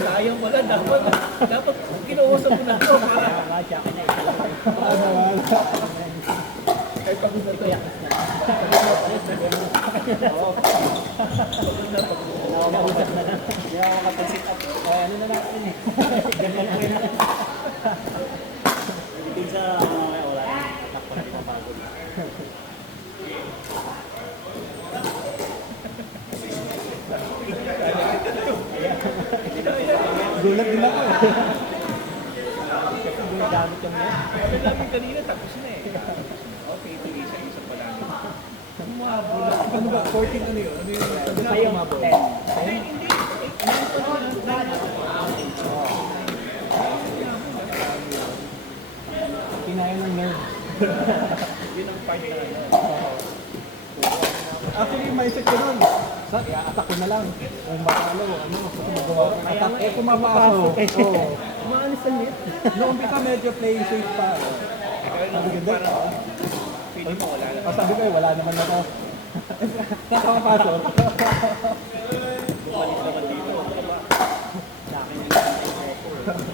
Sayang pala, dapat kinuusap ko na ito para kahit pagod na ito. Nausap na lang. Hindi ako makapag-sit up. Ano na natin eh. Ganyan na rin. Pizza, wala na. Takpo na pinapagod. Gulat din ako eh. Kasi ginagamit yung net. Sabi namin kanina, tapos na eh. Okay, ito isa pa lang. Umabol. Ano ba? 14 ano yun? Ano yun? Ito pa yung 10. Hindi. Kinaya ng nerve. Yun ang part na ano. Actually, yung mindset ko nun, i-attack ko na lang. Kung makalo, ano, kasi magawa ko. Attack, eh, pumapasok. Oo. Umaalis ang net. Noong umpisa medyo playing safe pa. Sabi ko, Parang feeling mo wala lang. sabi ko, wala naman ako. Nakapasok. Bumalis naman dito. Sa akin yung record.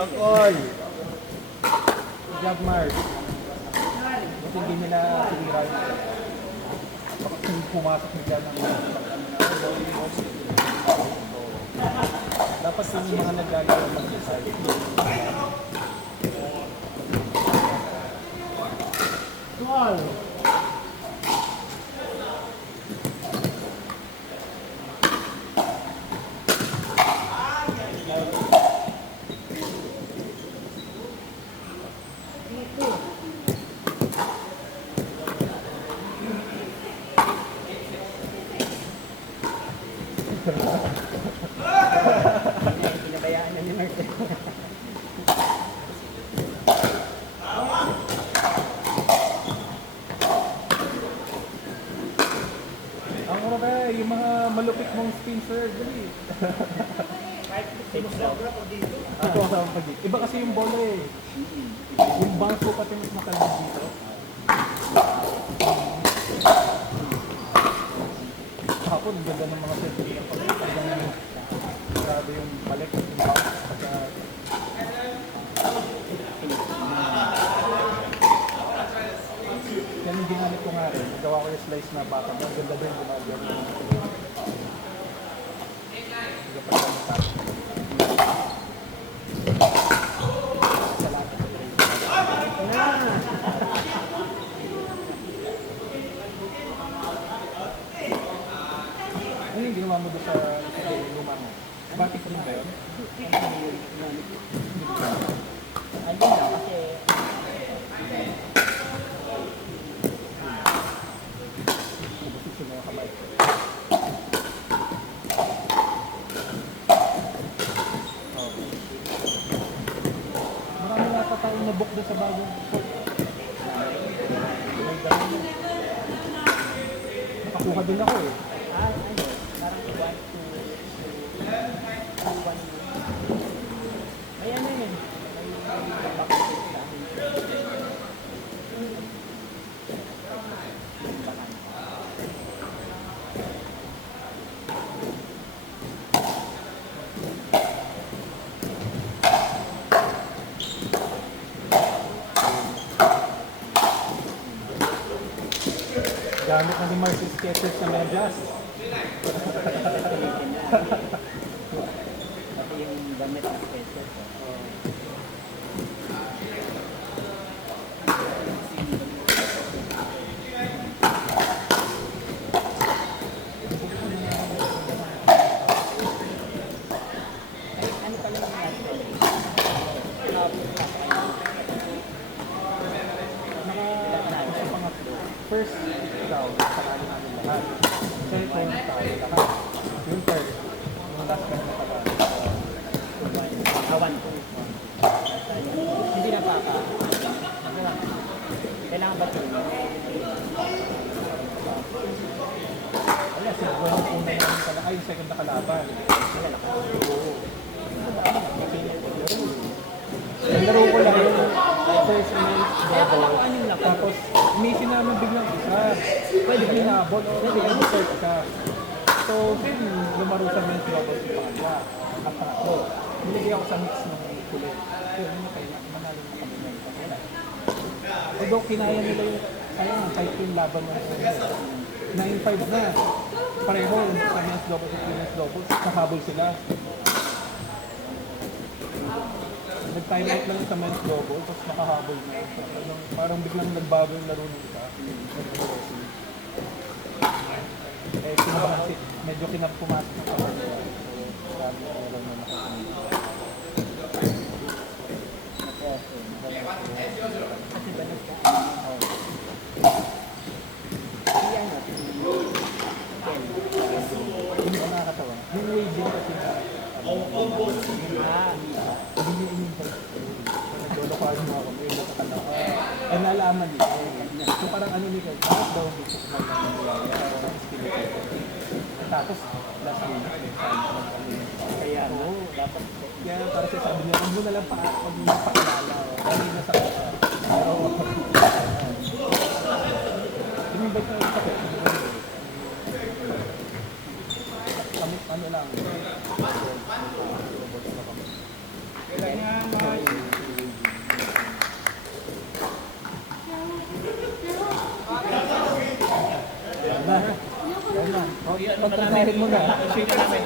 Akoy! Job Mark. Kasi hindi nila sinira yun. Bakit hindi pumasok nila ng dapat yung mga naglalayo ng society. Tuwal! Pinabayaan na ni Mark. Ang ano ba, yung mga malupit mong spin surgery. Ako ang pag dito. Iba kasi yung bola eh. Yung bounce ko pati mas makalabas dito. Hapon, ang ganda ng mga surgery. Grabe yung balik. Yan yung ginamit ko nga rin. Nagawa ko yung slice na bata. Ang ganda din gumagano. Hindi pa siya matapos. Ano yung ginawa mo doon sa luma mo? Batik rin ba yun? Ayun lang kasi Gusto mo yung kamay ko. Marami yata tayong nabook doon sa bagong court. May ganun. Nakakuha din ako eh. ano, parang 1, 2, 1. May ano yun. May bakit sa amin. Gamit na ni Marcy Skechers na medyas. Pati yung gamit na special. Ano pala yung natin? First round, panalo namin lahat. Second, talo lahat. Yung third, yung last round na pala. Awan ko. Hindi na papa. Kailangan ba ito? Wala, si Buwan yung una namin pala. Ay, yung second na kalaban. Oo. Nalaro ko lang yung first match double. Tapos, missing namin biglang isa. Pwede hinabot. Pwede yung third isa. So, then, lumaro sa men's double si Pangya. At ako. Nilagay ako sa mix ng kulit. So, yun na kayo. Manalo na kami ngayon. Wala. Although, kinaya nila yung sayang, kahit yung laban ng 9-5 na. Pareho sa men's doubles at women's doubles. Nakahabol sila. Nag-time out lang sa men's double, tapos nakahabol na. Parang biglang nagbago yung laro ng isa. Eh, medyo pumasok ng kapag nila. So, sabi ko lang na nakasunod. Kasi ba nagka? Hindi ko nakakatawa. Yung waging kasi na, hindi niya inintay. Nagdolokahan mo ako, may lokakan ako. Eh, nalaman niya. So, parang ano nito, bakit daw gusto ko lang ng nangyayari? Parang spiritual. Tapos, last week, Kaya, dapat kaya para siya sabi niya, huwag mo na lang pag pakilala. Dahil na sa kanya. Pero, tumibag na yung sakit. Kami, ano lang. Kailangan mas Yan na. Yan na. Oh, yun, Pagkakahin mo na. I-share na namin.